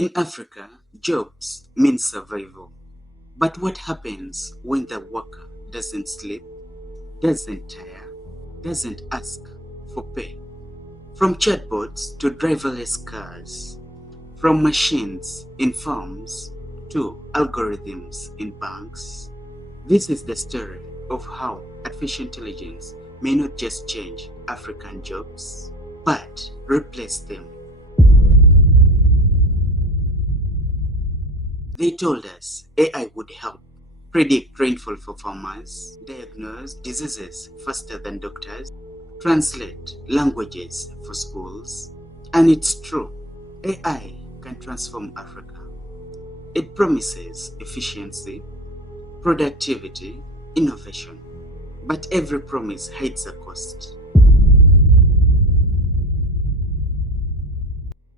In Africa, jobs mean survival. But what happens when the worker doesn't sleep, doesn't tire, doesn't ask for pay? From chatbots to driverless cars, from machines in farms to algorithms in banks, this is the story of how artificial intelligence may not just change African jobs, but replace them. They told us AI would help predict rainfall for farmers, diagnose diseases faster than doctors, translate languages for schools. And it's true, AI can transform Africa. It promises efficiency, productivity, innovation. But every promise hides a cost.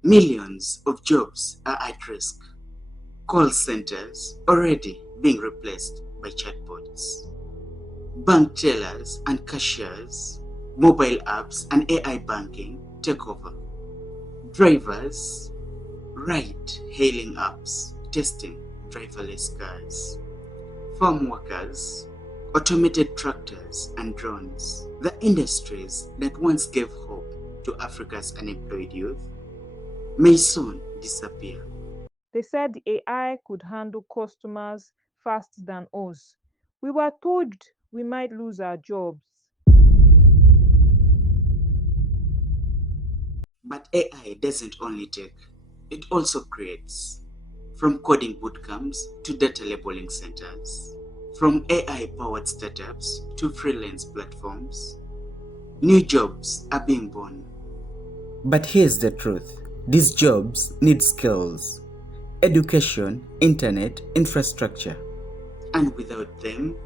Millions of jobs are at risk. Call centers already being replaced by chatbots. Bank tellers and cashiers, mobile apps and AI banking take over. Drivers, ride-hailing apps testing driverless cars. Farm workers, automated tractors and drones. The industries that once gave hope to Africa's unemployed youth may soon disappear. They said the AI could handle customers faster than us. We were told we might lose our jobs. But AI doesn't only take, it also creates. From coding bootcamps to data labeling centers, from AI-powered startups to freelance platforms, new jobs are being born. But here's the truth. These jobs need skills, education, internet, infrastructure. And without them,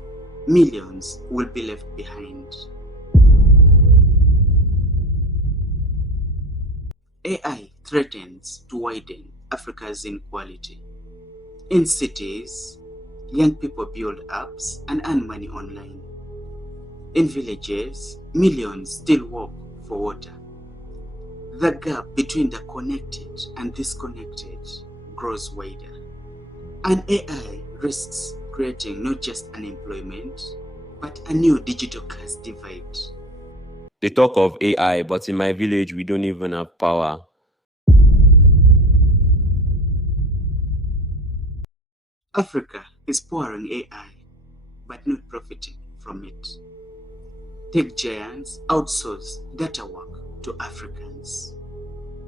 millions will be left behind. AI threatens to widen Africa's inequality. In cities, young people build apps and earn money online. In villages, millions still walk for water. The gap between the connected and disconnected grows wider. And AI risks creating not just unemployment, but a new digital class divide. They talk of AI, but in my village, we don't even have power. Africa is powering AI, but not profiting from it. Tech giants outsource data work to Africans,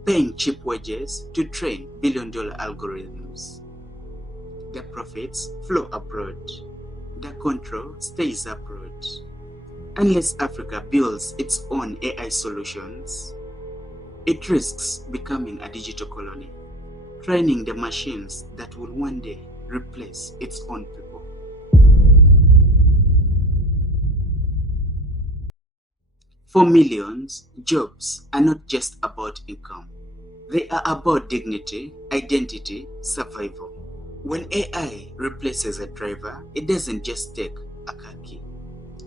paying cheap wages to train billion-dollar algorithms. The profits flow abroad. The control stays abroad. Unless Africa builds its own AI solutions, it risks becoming a digital colony, training the machines that will one day replace its own people. For millions, jobs are not just about income. They are about dignity, identity, survival. When AI replaces a driver, it doesn't just take a car key.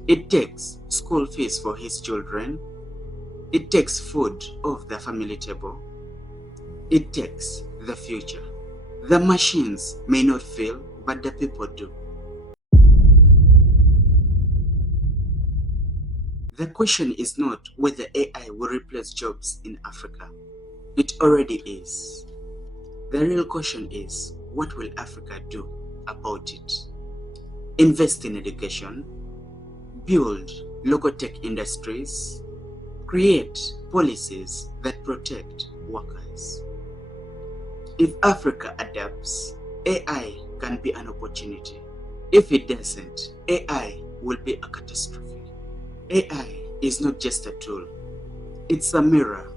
It takes school fees for his children. It takes food off the family table. It takes the future. The machines may not fail, but the people do. The question is not whether AI will replace jobs in Africa. It already is. The real question is, what will Africa do about it? Invest in education, build local tech industries, create policies that protect workers. If Africa adapts, AI can be an opportunity. If it doesn't, AI will be a catastrophe. AI is not just a tool, it's a mirror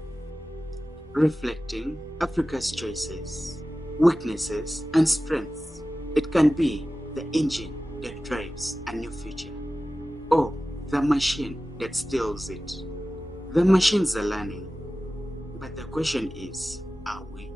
reflecting Africa's choices, weaknesses, and strengths. It can be the engine that drives a new future, or the machine that steals it. The machines are learning, but the question is, are we?